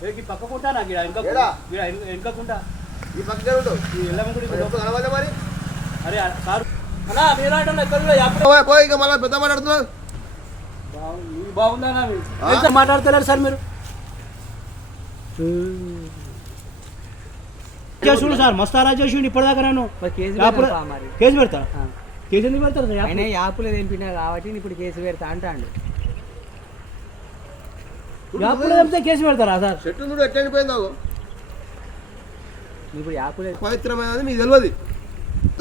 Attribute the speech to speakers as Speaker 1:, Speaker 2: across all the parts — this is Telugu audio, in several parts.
Speaker 1: ఈ పక్కకుంటా నాకు వెనకకుంటా
Speaker 2: ఈ మరి
Speaker 1: అరే సార్. అన్నా మీరు ఆటండి ఎక్కడ పోయి అప్పుడు
Speaker 2: పోయ్, పోయ్ ఇక మళ్ళీ పెద్ద మాట్లాడుతున్నావు
Speaker 1: బాగుంది మీరు? మాట్లాడతలేరు సార్ మీరు? చేసుడు సార్ మస్తారా చేసిండు ఇప్పటిదాకా నేను
Speaker 3: కేసు
Speaker 1: పెడతా. కేసు ఎందుకు పెడతారు?
Speaker 3: యాప్లో తెంపినా కాబట్టి ఇప్పుడు కేసు పెడతా అంటాడు.
Speaker 1: యాప్లో చెప్తే కేసు పెడతారా సార్?
Speaker 2: చెట్టు చూడు ఎట్లా ఎండిపోయిందావు
Speaker 3: ఇప్పుడు యాప్లో
Speaker 2: పవిత్రమైనది మీకు తెలియదు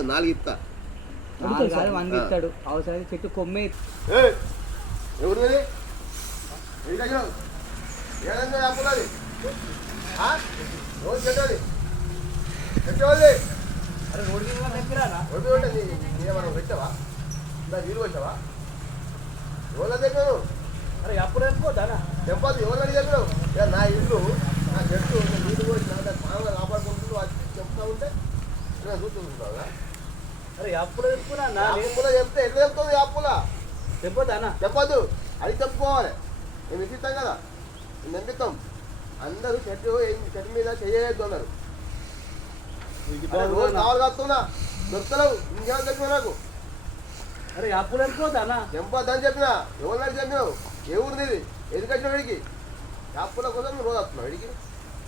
Speaker 2: నాలుగు ఇస్తా
Speaker 1: అడుగుతాడు సార్.
Speaker 3: వంద ఇస్తాడు అవసరం చెట్టు కొమ్మే
Speaker 2: ఎవరు? ఎవరు చెట్టోది? చెట్టోది?
Speaker 1: అరే రోడ్డు మీద
Speaker 2: నీ- నీదేమన్నా పెట్టావా? ఇందా నీళ్ళు చెప్పాను
Speaker 1: అరే అప్పుడు వెళ్ళిపోతానా
Speaker 2: చెప్పదు ఎవరు అడిగి చెప్పినావు ఏ, నా ఇల్లు నా చెట్టు నేను నీళ్ళు పోసి నా పాముగా కాపాడుకుంటూ వచ్చి చెప్తా ఉంటే. నేను చూస్తుంటున్నావుగా
Speaker 1: అరే అప్పుడు వెళ్ళిపోనా నా
Speaker 2: అప్పుల చెప్తే ఎట్లా చెప్తుంది అప్పుల?
Speaker 1: వెళ్ళిపోతానా
Speaker 2: చెప్పొద్దు అది చెప్పుకోవాలి. మేము ఇస్తాం కదా మేము పంపిస్తాం అందరూ చెట్టు ఏం- చెట్టు మీద చేయొద్దు అన్నారు. అరే, రోజు? కావాలి కడుతున్నా దొరుకుతలేవు ఇంకేమో చెప్పిన నాకు?
Speaker 1: అరే అప్పుడు వెళ్ళిపోతానా
Speaker 2: చెంపొద్దని చెప్పిన ఎవరు నాకు చెప్పినావు? ఏ ఊరు నీది ఎందుకు వచ్చిన వీడికి అప్పుల కోసం నువ్వు రోజు వస్తున్నావు వీడికి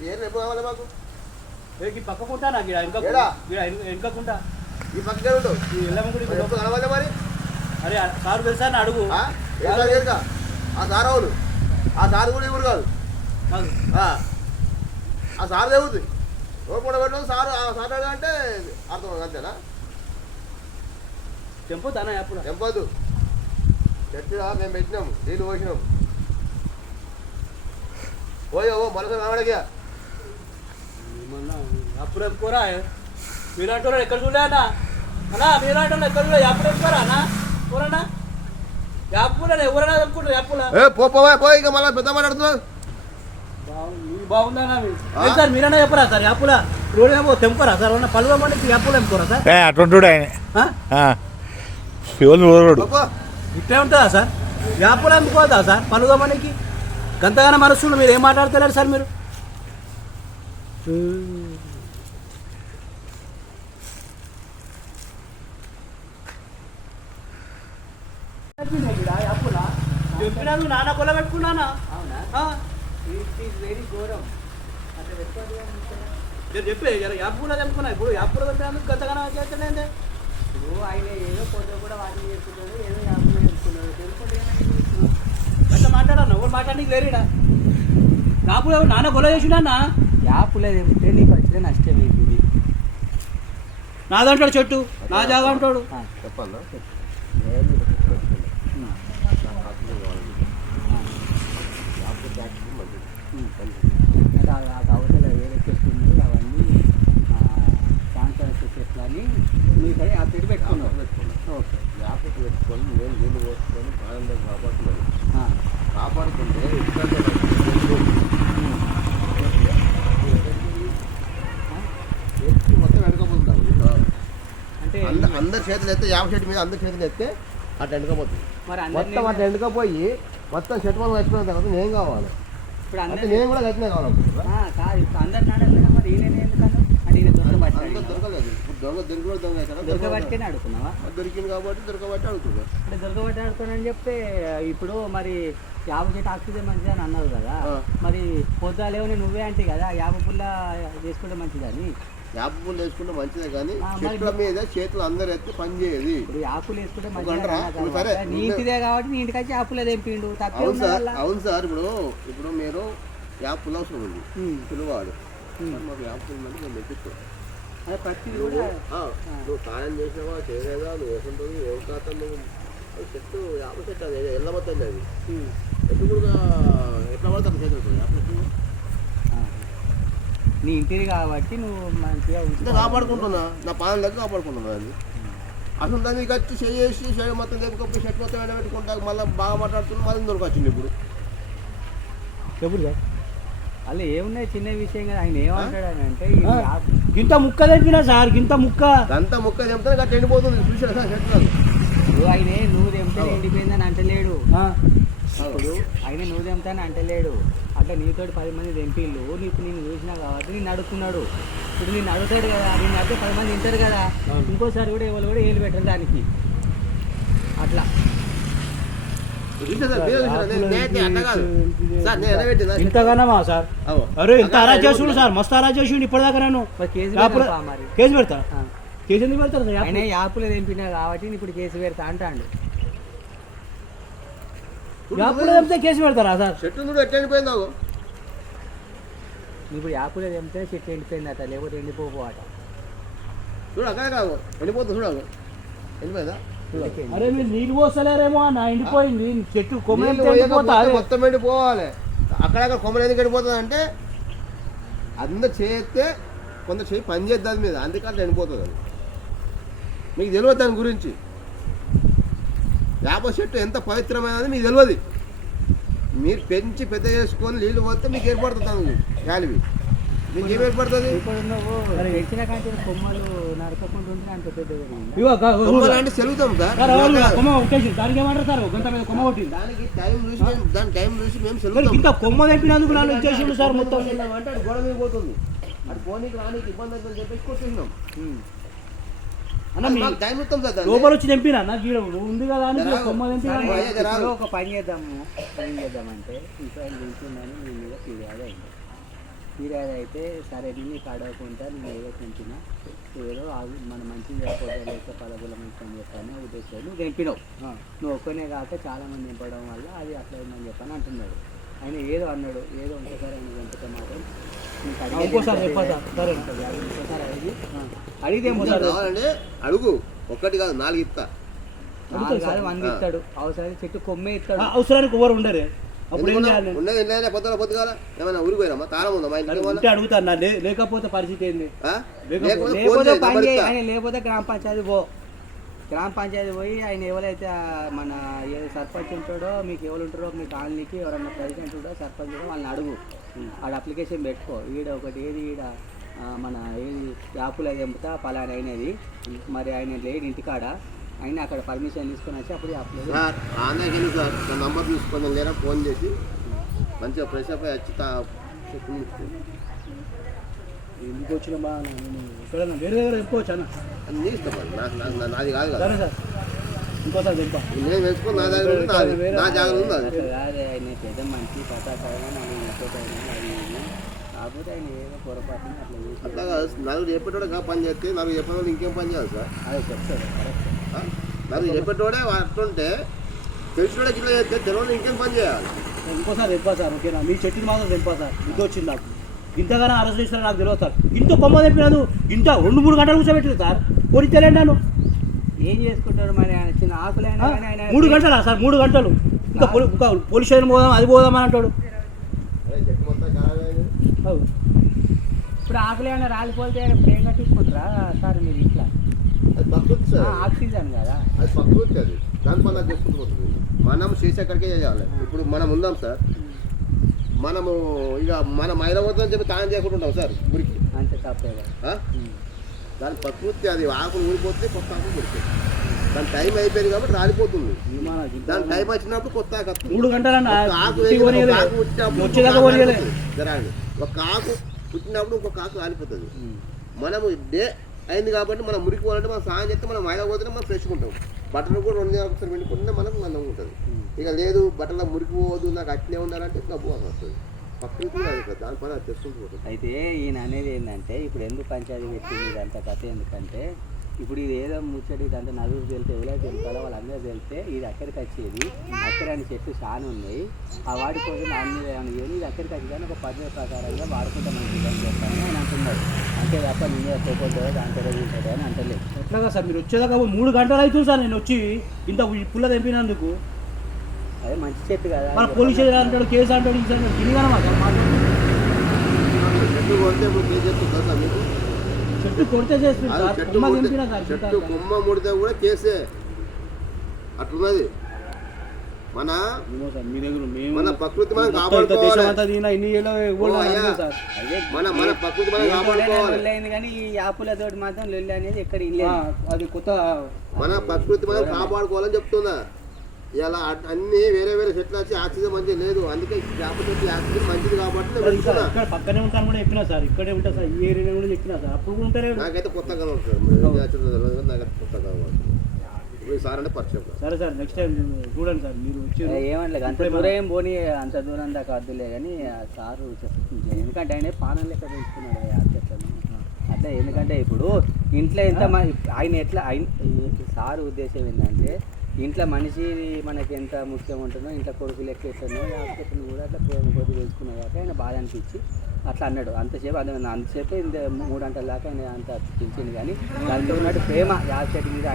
Speaker 2: ఏం ఎప్పుడు కావాలి మాకు?
Speaker 1: ఈ పక్కకుంటా నాకు ఈడ వెనక
Speaker 2: ఏడా?
Speaker 1: వెనకకుంటా
Speaker 2: ఈ పక్కనే ఉంటావు
Speaker 1: ఈ ఎల్లమ్మ గుడి
Speaker 2: మరి ఎప్పుడు కలవాలి మరి?
Speaker 1: అరే సార్ తెలుసా? అని అడుగు.
Speaker 2: ఆ? ఏ సార్ ఆ సార్ అవును ఆ సార్ కూడా ఇప్పుడు కాదు. ఆ. ఆ సార్ దేవుడు పూట పెట్టడం సార్ ఆ సార్ అడగా అంటే అర్థం అంతేనా?
Speaker 1: తెంపుతానా అప్పుడు?
Speaker 2: తెంపొద్దు. చెట్టుగా మేము పెట్టినాము నీళ్ళు పోసినాం పోయో ఓ మనసు కనబడగా
Speaker 1: ఏమన్నా అప్పుడు ఎప్పుకోరా మీలాంటి వాళ్ళు ఎక్కడ చూడలే అన్న? మీలాంటి వాళ్ళు ఎక్కడ చూడలే? అప్పుడు ఎప్పుకోరా అన్న? ఎవరన్నా? యాప్పుల ఎవరైనా అనుకుంటారు యాప్పుల
Speaker 2: ఏ పో పోవా పో ఇక మళ్ళీ పెద్ద మాట్లాడుతున్నావు
Speaker 1: బాగుందా మీరు?
Speaker 2: ఆ?
Speaker 1: ఏం సార్ మీరైనా చెప్పరా సార్ యాప్పుల రోడ్ ఏమో తెంపరా సార్ పలువ మందికి యాప్పులు తెంపుకోరా సార్?
Speaker 4: ఏ అటువంటి ఆయన. ఊరోడు
Speaker 2: పో.
Speaker 1: ఇట్లే ఉంటుందా సార్? యాప్పులు అమ్ముకోదా సార్? పలువ మందికి గంతగానే మనసులు మీరు ఏం మాట్లాడతలేరు సార్ మీరు? చెప్పినాను నాన్న కొల పెట్టుకున్నానా?
Speaker 3: వెరీ ఘోరం.
Speaker 1: చెప్పే జర యాప్పులో తెంపుకున్నా ఇప్పుడు యాప్పులో తెంపినందుకు గంతగానే
Speaker 3: ఇప్పుడు ఆయన ఏదో పొద్దు కూడా వాటిని చేసుకుంటాడు ఏదో యాప్లో చేసుకున్నాడు తెలుసుకుంటే ఏమైంది
Speaker 1: అట్లా మాట్లాడన్నా ఎవరు మాట్లాడి వేరేడా నాకు ఎవరు నాన్న గొల చేసిండన్నా
Speaker 3: యాప్లో తెంపితే నీకు వచ్చిన నష్టం ఏంటిది?
Speaker 1: నా దాంట్లో చెట్టు నా జాగా అంటాడు.
Speaker 2: చెప్పాలా
Speaker 3: అవన్నీ కాన్ఫరెన్స్ అని నీకు ఆ పెట్టి పెట్టుకున్నావు ఓకే.
Speaker 2: యాపకు పెట్టుకొని నేను నీళ్ళు పోసుకొని ఆనందం కాపాడుతున్నాను కాపాడుకుంటే మొత్తం వెనకపోతున్నాను
Speaker 3: అంటే
Speaker 2: అందరు చేతులు ఎత్తే యాప చెట్టు మీద అందరి చేతులు ఎత్తే అట్లా వెనకపోతుంది
Speaker 3: మరి
Speaker 2: మొత్తం అట్లా వెనకపోయి మొత్తం చెట్టు మనం కట్టిన తర్వాత నేను కావాలి?
Speaker 3: ఇప్పుడు
Speaker 2: అంటే నేను కూడా
Speaker 3: కాదు ఇప్పుడు అందరు నాడలేదా మరి ఈయన ఎందుకన్నా అంటే ఈయన
Speaker 2: అంత
Speaker 3: దొరకబట్టాడు
Speaker 2: దొరకలేదు ఇప్పుడు దొంగ దొరికి దొంగ అవుతాడా?
Speaker 3: దొరకబట్టినే అడుగుతున్నావా
Speaker 2: దొరికింది కాబట్టి దొరకబట్టి అడుగుతున్నా
Speaker 3: అంటే దొరకబట్టి ఆడుతానని చెప్తే ఇప్పుడు మరి యాభ చెట్టు ఆక్సిజన్ మంచిది అని అన్నావు కదా. మరి పొద్దులేవని నువ్వే అంటే కదా యాభ పుల్ల చేసుకుంటే మంచిదని
Speaker 2: యాప పూలు వేసుకుంటే మంచిదే కానీ చెట్ల మీద చేతులు అందరు ఎత్తి పని చేయదు.
Speaker 3: ఇప్పుడు యాపులు వేసుకుంటే మంచిది నీటిదే కాబట్టి నీ ఇంటికి వచ్చి యాపులే తెంపిండు
Speaker 2: అవును సార్ అవును సార్ ఇప్పుడు ఇప్పుడు మీరు యాప్ పుల్ అవసరం ఉంది. పిల్లవాడు. మాకు యాప్ పుల్ అంటే మేము తెప్పిస్తాం. నువ్వు స్నానం చేసినావా చేయలేదా నువ్వు వేసుకుంటావు ఏం కాదు నువ్వు? చెట్టు యాప చెట్టు అది ఎల్లమొద్దండి అది. చెట్టు కూడా ఎట్లా పడితే అట్లా చేతులు.
Speaker 3: నీ ఇంటిది కాబట్టి నువ్వు మంచిగా ఉంచుకో.
Speaker 2: కాపాడుకుంటున్నా నా పాలన లెక్క కాపాడుకుంటున్నా అది. అసలు దాన్ని వచ్చి చేసి చేయ మొత్తం తెప్పుకొప్పి షర్ట్ మొత్తం ఎండ పెట్టుకుంటా మళ్ళీ బాగా మాట్లాడుతున్నా మళ్ళీ దొరికి వచ్చింది ఇప్పుడు.
Speaker 1: ఎప్పుడు సార్?
Speaker 3: అలా ఏమున్నాయి చిన్న విషయం కదా ఆయన ఏమంటాడు అని అంటే
Speaker 1: గింత ముక్క తెంపినా సార్ గింత ముక్క.
Speaker 2: అంతా ముక్క తెంపితే గట్టి ఎండిపోతుంది చూసారా సార్
Speaker 3: ఆయన నువ్వు తెంపితే ఎండిపోయిందని అంటలేడు.
Speaker 1: ఆ,
Speaker 3: ఇప్పుడు ఆయన నువ్వు తెంపుతాని అంటలేడు. అంటే నీతోటి పది మంది తెంపిళ్ళు నీకు నేను చూసినా కాబట్టి నేను అడుగుతున్నాడు ఇప్పుడు నేను అడుగుతాడు కదా నేను అడిగితే పది మంది తింటారు కదా ఇంకోసారి కూడా ఎవరు కూడా ఏళ్ళు పెట్టరు దానికి. అట్లా
Speaker 2: చూసా సార్ మీరే చూసారా? నేను- నేనైతే అట్లా కాదు సార్ నేను ఎనబెట్టినా
Speaker 1: ఇంతగానమా సార్. అరే ఇంత అరాజ్ చేసిండు సార్. మస్తు చేసిండు ఇప్పటిదాకా నేను
Speaker 3: కేసు పెడతాం?
Speaker 1: కేసు ఎందుకు పెడతారు
Speaker 3: ఆయన యాపులు? తెంపినా కాబట్టి నేను ఇప్పుడు కేసు పెడతా అంటాడు.
Speaker 1: యాప్లో చెప్తే కేసు పెడతారా సార్?
Speaker 2: చెట్టు నుండి ఎట్లా ఎండిపోయిందో
Speaker 3: ఇప్పుడు యాపులు తెంపితే చెట్టు ఎండిపోయిందట లేకపోతే ఎండిపోపోవట
Speaker 2: చూడు అక్కడ కాదు. ఎండిపోతుంది ఎండిపోయిందా
Speaker 3: ఎండిపోయింది.
Speaker 1: అరే మీరు నీళ్ళు పోస్తలేరేమో అన్న ఎండిపోయింది. చెట్టు కొమ్మ
Speaker 2: నీళ్ళు
Speaker 1: ఎండిపోతా
Speaker 2: పోయకపోతే
Speaker 1: అదే.
Speaker 2: మొత్తం ఎండిపోవాలి. అక్కడక్కడ కొమ్మలు ఎందుకు ఎండిపోతుంది అంటే అందరు చేస్తే కొంత చేయి పని చేద్దాం మీద. అందుకే అట్లా ఎండిపోతుంది అది. మీకు తెలియదు దాని గురించి. వేప చెట్టు ఎంత పవిత్రమైనది మీకు తెలియదు. మీరు పెంచి పెద్ద చేసుకొని నీళ్ళు పోతే మీకు ఏర్పడుతుంది దాని గాలివి. అంటే
Speaker 1: కొట్టేసి దానికి ఏమంటారు సార్? గంట మీద కొమ్మ కొట్టింది.
Speaker 2: దానికి టైం చూసి దాని టైం చూసి మేము
Speaker 1: మరి
Speaker 2: సెలుగుతాం
Speaker 1: ఇంత కొమ్మ తెప్పినందుకు నన్ను ఇచ్చేసిండు సార్ మొత్తం?
Speaker 2: అంటే గోడ మీద పోతుంది. పోనీకి రానికి ఇబ్బంది అవుతుందని చెప్పేసి దాన్ని.
Speaker 1: లోపల వచ్చి తెంపినా గీడ ఉంది కదా అని కొమ్మ తెంపినా
Speaker 3: ఒక పని చేద్దాము. ఏం చేద్దామంటే ఇంకా నించున్నాను నీ మీద ఫిర్యాదు అయింది. ఫిర్యాదు అయితే సరే నీకు అడగకుండా నేను ఏదో తెంపినా ఏదో మన మంచి లేకపోతే లేక పదవుల మంచి అని చెప్పాను ఉద్దేశం నువ్వు తెంపినావు నువ్వు ఒక్కనే కాక చాలా మంది నింపడం వల్ల అది అట్లా అయిందని చెప్పని అంటున్నాడు. ఆయన ఏదో అన్నాడు ఏదో ఇంకోసారి ఆయన వెంటనే మాత్రం అడిగితే
Speaker 2: అడుగు. ఒక్కటి కాదు నాలుగు ఇస్తా.
Speaker 3: నాలుగు కాదు వంద ఇస్తాడు. అవసరం చెట్టు కొమ్మే ఇస్తాడు.
Speaker 1: అవసరానికి ఎవరు ఉండరు? అప్పుడు
Speaker 2: ఉన్నది ఎన్నైనా పొద్దున పొద్దుగాల ఏమైనా ఊరికి పోయినామా తాళం ఉందా? మా?
Speaker 1: ఉంటే అడుగుతాను లేకపోతే పరిస్థితి ఏంది? లేకపోతే-
Speaker 3: గ్రామ పంచాయతీ పో. గ్రామ పంచాయతీ పోయి ఆయన ఎవరైతే మన ఏ సర్పంచ్ ఉంటాడో మీకు ఎవరు ఉంటారో మీ కాలనీకి ఎవరన్నా ప్రెసిడెంట్ ఉంటాడో సర్పంచ్ వాళ్ళని అడుగు. ఆడ అప్లికేషన్ పెట్టుకో. ఈడ ఒకటి ఏది ఈడ మన ఏది యాపుల తెంపుతా పలానా అయినది. మరి ఆయన లేడు ఇంటికాడ ఆయన అక్కడ పర్మిషన్ తీసుకొని వచ్చి అప్పుడు
Speaker 2: సార్ వెళ్ళి సార్ నా నంబర్ తీసుకొని లేరా ఫోన్ చేసి మంచిగా ఫ్రెష్ అప్ అయ్యి వచ్చి.
Speaker 1: ఎందుకు వచ్చిన ఎక్కడన్నా వేరే దగ్గర చెప్పుకోవచ్చు అన్న.
Speaker 2: నాకు నాది కాదు కదా
Speaker 1: సరే సార్ ఇంకోసారి తెంపా
Speaker 2: నేను నా దగ్గర ఉంది నాది నా జాగ్రత్త ఉంది అది
Speaker 3: అదే ఆయన పెద్ద మంచి. కాకపోతే ఆయన ఏదో పొరపాటున అట్లా చేసి
Speaker 2: అట్లా కాదు నలుగురు చెప్పేటోడే కా పని చేస్తే నలుగురు చెప్పేటోడు ఇంకేం పని చేయాలి సార్
Speaker 3: అదే చెప్తాడు కరెక్ట్
Speaker 2: నలుగురు చెప్పేటోడే అట్లుంటే తెలిసినోడే ఇట్లా చేస్తే తెలియని ఇంకేం పని చేయాలి?
Speaker 1: ఇంకోసారి తెంపా సార్ ఓకేనా? మీ చెట్టుని మాత్రం తెంపా సార్. ఇది వచ్చింది నాకు. ఇంతగానో అరెస్ట్ చేస్తారో నాకు తెలియదు సార్. ఇంత కొమ్మ తెంపినందుకు ఇంత రెండు మూడు గంటలు కూర్చోబెట్టింది సార్. పోనీ తెలియండి నన్ను.
Speaker 3: ఏం చేసుకుంటాడు మరి ఆయన? చిన్న ఆకులైనా? కానీ
Speaker 1: మూడు గంటలా సార్? మూడు గంటలు. ఇంకా పోలీ ఇంకా పోలీస్ స్టేషన్ పోదాం అది పోదాం అని అంటాడు.
Speaker 3: ఇప్పుడు ఆకులైనా రాలిపోతే ఆయన ఫ్రేమ్ కట్టించుకుంటారా సార్ మీరు ఇట్లా?
Speaker 2: అది ప్రకృతి సార్
Speaker 3: ఆక్సిజన్ కదా.
Speaker 2: అది ప్రకృతి అది దాని పని అది చేసుకుంటూ పోతుంది. మనం చేసే అక్కడికే చేయాలి. ఇప్పుడు మనం ఉందాం సార్. మనము ఇక మన మైల వద్దని చెప్పి తాను చేయకుండా ఉంటాం సార్ గురికి
Speaker 3: అంతే తప్పే?
Speaker 2: దాని ప్రకృతి అది ఆకులు ఊడిపోతే కొత్త ఆకులు పుడుతుంది దాని టైం అయిపోయింది కాబట్టి రాలిపోతుంది. దాని టైం వచ్చినప్పుడు కొత్త.
Speaker 1: మూడు
Speaker 2: ఒక ఆకు. జరాండి. ఒక ఆకు పుట్టినప్పుడు ఇంకొక ఆకు రాలిపోతుంది. మనము డే అయింది కాబట్టి మనం మురికి పోవాలంటే మనం సాయం చేస్తే మనం మైదా పోతే మనం ఫ్రెష్గా ఉంటాం. బట్టలు కూడా రెండు ఒకసారి పిండుకుంటే మనకు మందంగా ఉంటుంది. ఇక లేదు బట్టల మురికి పోవద్దు నాకు అట్లే ఉండాలంటే అని వస్తుంది. అది అది
Speaker 3: అయితే ఈయన అనేది ఏంటంటే ఇప్పుడు ఎందుకు పంచాయతీ పెట్టింది ఇదంతా కథ ఎందుకంటే ఇప్పుడు ఇది ఏదో ముచ్చడి ఇదంతా నలుగురు తెలితే ఎవరైతే తెలుస్తారో వాళ్ళందరూ తెలిస్తే ఇది అక్కడికి వచ్చేది. అక్కడ అని చెట్లు చాలా ఉన్నాయి. ఆ వాటి కోసం అన్ని ఏమైనా చేయని ఇది అక్కడికి వచ్చి కానీ ఒక పద్ధతి ప్రకారంగా వాడుకుంటే అని చెప్పాను ఆయన అంటున్నాడు. అంతే తప్ప నేనే పోకూడదు దాంట్లో ఉంటుంది అని అంటలేదు.
Speaker 1: ఎట్లాగా సార్ మీరు వచ్చేదాకా మూడు గంటలు అవుతుంది సార్ నేను వచ్చి ఇంత ఈ పుల్ల తెంపినందుకు?
Speaker 3: అదే మంచి చెట్టు కదా.
Speaker 1: మన పోలీస్ అంటాడు కేసు అంటాడు ఇది అంటాడు తిరిగాను మాకు మాట్లాడు.
Speaker 2: చెట్టు కొడితే ఇప్పుడు కేసు చెప్తుంది కదా మీకు?
Speaker 1: చెట్టు కొమ్మ
Speaker 2: ముడితే- కూడా కేసే అట్లున్నది. మన
Speaker 1: ఏమో సార్ మీ దగ్గర మేము
Speaker 2: మన ప్రకృతి మనం కాపాడుకోవాలి. మన మన ప్రకృతి మనం కాపాడుకోవాలి.
Speaker 3: కానీ ఈ మాత్రం లొల్లి అనేది ఎక్కడ
Speaker 1: అది కొత్త
Speaker 2: మన ప్రకృతి మనం కాపాడుకోవాలని చెప్తున్నా. ఇలా అన్ని వేరే వేరే చెట్లు వచ్చి ఆక్సిజన్ మంచిగా లేదు. అందుకే వేప చెట్టు ఆక్సిజన్ మంచిది కాబట్టి
Speaker 1: పక్కనే ఉంటాను కూడా చెప్పినా సార్. ఇక్కడే ఉంటా సార్. ఈ ఏరియాలో కూడా చెప్పినా సార్. అప్పుడు ఉంటారే
Speaker 2: నాకైతే కొత్తగా కనబడుతుంది నాకైతే కొత్తగా కనబడుతుంది ఇప్పుడు ఈ సార్ అంటే పరిచయం.
Speaker 1: సరే సార్ నెక్స్ట్ టైం చూడండి సార్. మీరు వచ్చి
Speaker 3: ఏమనలేదు అంత దూరం ఏం పోనీ అంత దూరం దాకా వద్దులే కానీ ఆ సారు ఎందుకంటే ఆయన పానం లెక్క పెంచుకున్నాడు అట్లా ఎందుకంటే ఇప్పుడు ఇంట్లో ఎంత ఆయన ఎట్లా ఆయన సారు ఉద్దేశం ఏంటంటే ఇంట్లో మనిషి మనకి ఎంత ముఖ్యం ఉంటుందో ఇంట్లో కొడుకు లెక్క ఎట్లనో కూడా అట్లా ప్రేమ కొద్ది తెలుసుకున్నాక ఆయన బాధ అనిపించి అట్లా అన్నాడు. అంతసేపు అదే అంతసేపు ఇంత మూడు గంటల దాకా అంత పెంచింది కానీ దాంట్లో ఉన్నట్టు ప్రేమ. చెట్టు మీద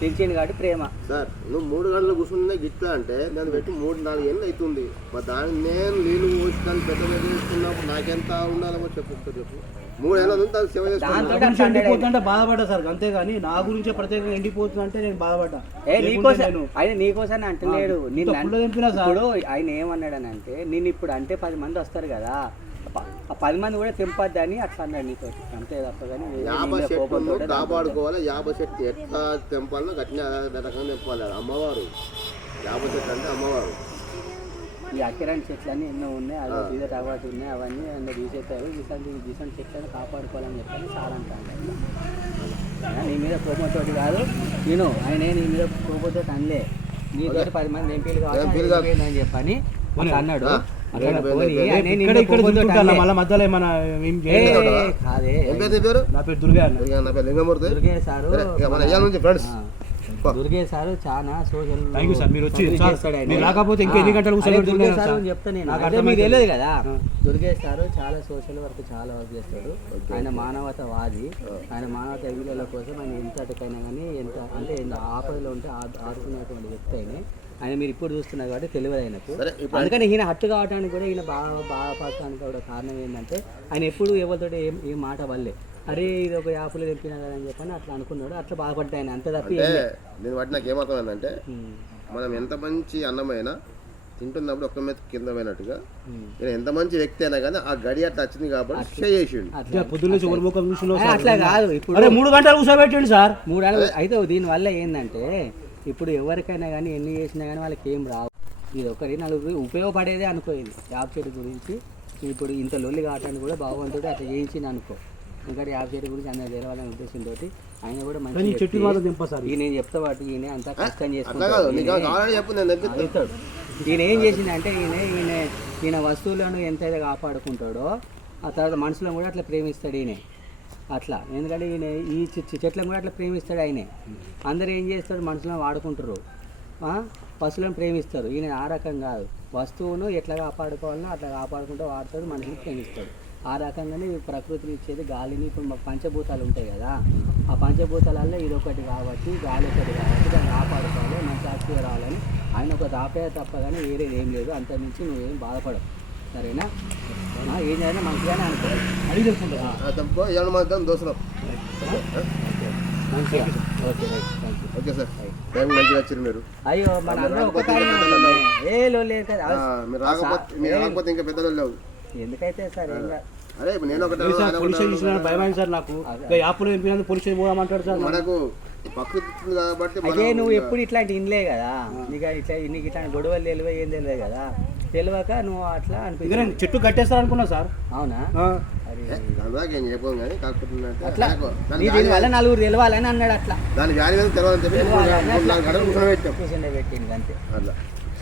Speaker 3: పెంచింది కాబట్టి ప్రేమ.
Speaker 2: సార్ నువ్వు మూడు గంటలు కూర్చున్నా గిట్లా అంటే నేను పెట్టి మూడు నాలుగు ఏళ్ళు అవుతుంది మరి దానికి నేను నీళ్ళు పోసి దాన్ని పెద్ద చేసుకున్నప్పుడు నాకెంత ఉండాలో చెప్పు చెప్పు. మూడు ఏళ్ళు ఉంది దాన్ని సేవ
Speaker 3: దాంతో
Speaker 2: చేసుకున్నాను
Speaker 1: నా గురించి ఎండిపోతుందంటే బాధపడ్డా సార్. అంతేగాని నా గురించే ప్రత్యేకంగా ఎండిపోతుంది అంటే నేను బాధపడ్డా.
Speaker 3: ఏ నీకోసం
Speaker 1: నేను
Speaker 3: ఆయన నీకోసం అంటలేడు. ఇప్పుడు ఆయన ఏమన్నాడనంటే నేను ఇప్పుడు అంటే పది మంది వస్తారు కదా. ఆ పది మంది కూడా తెంపద్దని అట్లా అన్నాడు నీతో అంతే తప్ప కానీ నీ
Speaker 2: యాభ
Speaker 3: మీద దాంతో
Speaker 2: కాపాడుకోవాలి యాభ చెట్టు ఎట్లా తెంపాలనో గట్టిన రకంగా తెంపాలి. అమ్మవారు. యాభ చెట్టు అంటే అమ్మవారు.
Speaker 3: ఈ అకిరాని చెట్లన్నీ ఎన్నో ఉన్నాయి అవి. బీద టమాటా ఉన్నాయి అవన్నీ అందులో తీసేస్తారు. ఇసంటి ఇసంటి చెట్లను కాపాడుకోవాలని చెప్పని చాలా అంటాను నీ మీద కోపంతోటి కాదు. నేను ఆయన నీ మీద కోపంతో అనలే. నీతో పది మంది ఎంపీలు. కావాలి అని చెప్పని అన్నాడు.
Speaker 1: మళ్ళీ మధ్యలో ఏమన్నా ఏం
Speaker 3: ఏ,
Speaker 1: చేయలేదు.
Speaker 3: కాదే.
Speaker 2: నీ పేరు?
Speaker 1: దుర్గా
Speaker 2: నా పేరు లింగమూర్తి.
Speaker 3: దుర్గే సారు.
Speaker 2: మన ఇయ్యాల నుంచి ఫ్రెండ్స్
Speaker 3: దుర్గే సారు చాలా సోషల్
Speaker 1: థ్యాంక్ యూ సార్ మీరు వచ్చి. మీరు రాకపోతే ఇంకా ఎన్ని గంటలు
Speaker 3: సారు? చెప్తా నేను అదే మీకు. తెలియదు కదా. దుర్గే సారు చాలా సోషల్ వర్క్ చాలా వర్క్ చేస్తాడు. ఆయన మానవతవాది. ఆయన మానవత వీళ్ళ కోసం ఆయన ఎంత అటుకైనా కానీ ఎంత అంటే ఎంత ఆపదలో ఉంటే ఆ- ఆదుకునేటువంటి వ్యక్తి ఆయన. ఆయన మీరు ఇప్పుడు చూస్తున్నారు కాబట్టి తెలియదు ఆయనకు. అందుకని ఈయన హట్టు కావడానికి కూడా ఈయన బాగా బాగా పడటానికి కూడా కారణం ఏంటంటే ఆయన ఎప్పుడు ఎవరితో ఏం ఏం మాట వల్లే. అరే ఇది ఒక యాపులు తెప్పినా కదా అని చెప్పని అట్లా అనుకున్నాడు. అట్లా బాధపడ్డా ఆయన అంత తప్పి
Speaker 2: అంటే. దీన్ని బట్టి నాకు ఏమర్థమైందంటే మనం ఎంత మంచి అన్నమైనా తింటున్నప్పుడు ఒక్క మీద కింద పోయినట్టుగా. ఈయన ఎంత మంచి వ్యక్తి అయినా కానీ ఆ గడి అట్లా వచ్చింది కాబట్టి షే చేసిండు.
Speaker 3: అట్లా.
Speaker 1: పొద్దున్న నుంచి ఒక ముఖం చూసినావు
Speaker 3: ఏ,
Speaker 1: సార్.
Speaker 3: అట్లా కాదు. ఇప్పుడు
Speaker 1: అరే మూడు గంటలు కూర్చోబెట్టండి సార్.
Speaker 3: మూడు అడుగు అయితే దీనివల్ల ఏంటంటే ఇప్పుడు ఎవరికైనా కానీ ఎన్ని చేసినా కానీ వాళ్ళకి ఏం రావు. ఇది ఒకరి నలుగురు ఉపయోగపడేదే అనుకో ఇది. యాప్ చెట్టు గురించి ఇప్పుడు ఇంత లొల్లి కావటానికి కూడా భగవంతుడు అట్లా చేయించింది అనుకో. ఎందుకంటే యాప్ చెట్టు గురించి అందరూ తెలవాలనే ఉద్దేశంతో ఆయన కూడా మంచి
Speaker 1: ఈ చెట్టు మాత్రం దింప సార్.
Speaker 3: ఈయన చెప్తా వాటి ఈయన అంతా కష్టం చేసుకుంటాడు ఈయన ఏం చేసిందంటే ఈయన ఈయన ఈయన వస్తువులను ఎంతైతే కాపాడుకుంటాడో ఆ తర్వాత మనుషులను కూడా అట్లా ప్రేమిస్తాడు ఈయన. అట్లా. ఎందుకంటే ఈయన ఈ చెట్లను కూడా అట్లా ప్రేమిస్తాడు ఆయనే. అందరూ ఏం చేస్తాడు మనుషులను వాడుకుంటారు. ఆ? పశువులను ప్రేమిస్తారు. ఈయన ఆ రకం కాదు. వస్తువును ఎట్లా కాపాడుకోవాలనో అట్లా కాపాడుకుంటూ వాడతాడు మనిషిని ప్రేమిస్తాడు. ఆ రకంగానే ప్రకృతిని ఇచ్చేది గాలిని. ఇప్పుడు మా పంచభూతాలు ఉంటాయి కదా ఆ పంచభూతాలలో ఇది ఒకటి కాబట్టి గాలి ఒకటి కాబట్టి దాన్ని కాపాడుకోవాలి మంచి యాక్టివ్ రావాలని. ఆయన ఒక దాపే తప్ప కానీ వేరేది ఏం లేదు. అంత మించి నువ్వేం బాధపడవు సరేనా? ఏం చేయాలి? మంచిగానే అనుకోవాలి
Speaker 1: అడిగి తెలుసుకుంటా.
Speaker 3: మంచిగా ఓకే.
Speaker 2: సార్. టైం మంచిగా వచ్చారు మీరు.
Speaker 3: అయ్యో ఏ లో లేదు కదా.
Speaker 2: మీరు రాకపోతే మీరు రాకపోతే ఇంకా పెద్దలు లేవు
Speaker 3: ఎందుకైతే సార్ ఏం కాదు.
Speaker 2: అరే ఇప్పుడు నేను ఒకటి
Speaker 1: సార్
Speaker 2: ఆయన
Speaker 1: పోలీస్
Speaker 2: ఒకటి
Speaker 1: స్టేషన్ భయమైంది సార్ నాకు? ఇంకా యాప్లో ఎంపినందుకు పోలీస్ స్టేషన్ పోదామంటాడు సార్
Speaker 2: మనకు ప్రకృతి ఇచ్చింది కాబట్టి మనం
Speaker 3: అదే నువ్వు ఎప్పుడు ఇట్లాంటి ఇన్లే కదా? నీకు ఇట్లా నీకు ఇట్లాంటి గొడవలు తెలివ ఏం తెలియదు కదా? తెలియక నువ్వు అట్లా
Speaker 1: నేను చెట్టు కట్టేస్తారు అనుకున్నా సార్.
Speaker 3: అవునా? దీనివల్ల నలుగురు తెలవాలని అన్నాడు అట్లా.
Speaker 2: దాని తెలవాలని చెప్పి
Speaker 3: పెట్టింది అంతే.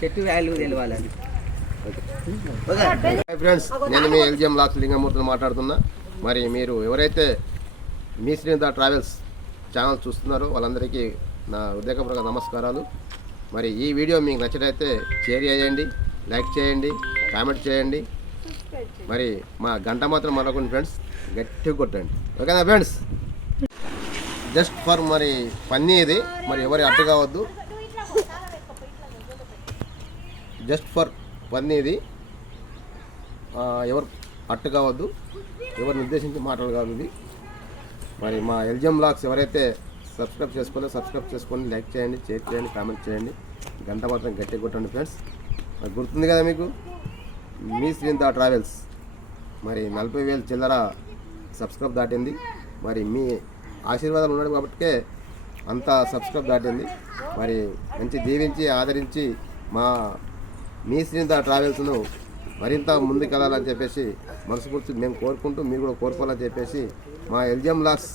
Speaker 3: చెట్టు వాల్యూ తెలవాలని.
Speaker 2: ఫ్రెండ్స్ నేను మీ ఎల్జిఎం లాక్స్ లింగమూర్తిని మాట్లాడుతున్నా. మరి మీరు ఎవరైతే మీ శ్రీనిధ ట్రావెల్స్ ఛానల్ చూస్తున్నారో వాళ్ళందరికీ నా హృదయపూర్వక నమస్కారాలు. మరి ఈ వీడియో మీకు నచ్చినైతే షేర్ చేయండి లైక్ చేయండి కామెంట్ చేయండి. మరి మా గంట మాత్రం మరొకండి ఫ్రెండ్స్ గట్టిగా కొట్టండి. ఓకేనా ఫ్రెండ్స్? జస్ట్ ఫర్ మరి పన్నీ ఇది. మరి ఎవరి అడ్డు కావద్దు. జస్ట్ ఫర్ పన్నీది ఎవరు అట్టు కావద్దు ఎవరు నిర్దేశించి మాటలు కాదు ఇది. మరి మా ఎల్జిఎం బ్లాగ్స్ ఎవరైతే సబ్స్క్రైబ్ చేసుకోలేదో సబ్స్క్రైబ్ చేసుకొని లైక్ చేయండి షేర్ చేయండి కామెంట్ చేయండి. గంట మాత్రం గట్టి కొట్టండి ఫ్రెండ్స్. మరి గుర్తుంది కదా మీకు? మీ శ్రీంత ట్రావెల్స్. మరి నలభై వేలు చిల్లర సబ్స్క్రైబ్ దాటింది. మరి మీ ఆశీర్వాదాలు ఉండడం కాబట్టికే అంత సబ్స్క్రైబ్ దాటింది. మరి మంచి దీవించి ఆదరించి మా మీ శ్రీనిధ ట్రావెల్స్ను మరింత ముందుకెళ్ళాలని చెప్పేసి మనస్ఫూర్తి మేము కోరుకుంటూ మీరు కూడా కోరుకోవాలని చెప్పేసి మా ఎల్జిఎం లాస్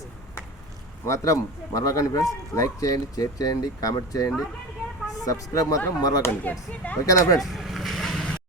Speaker 2: మాత్రం మరవకండి ఫ్రెండ్స్. లైక్ చేయండి షేర్ చేయండి కామెంట్ చేయండి. సబ్స్క్రైబ్ మాత్రం మరవకండి ఫ్రెండ్స్. ఓకేనా ఫ్రెండ్స్?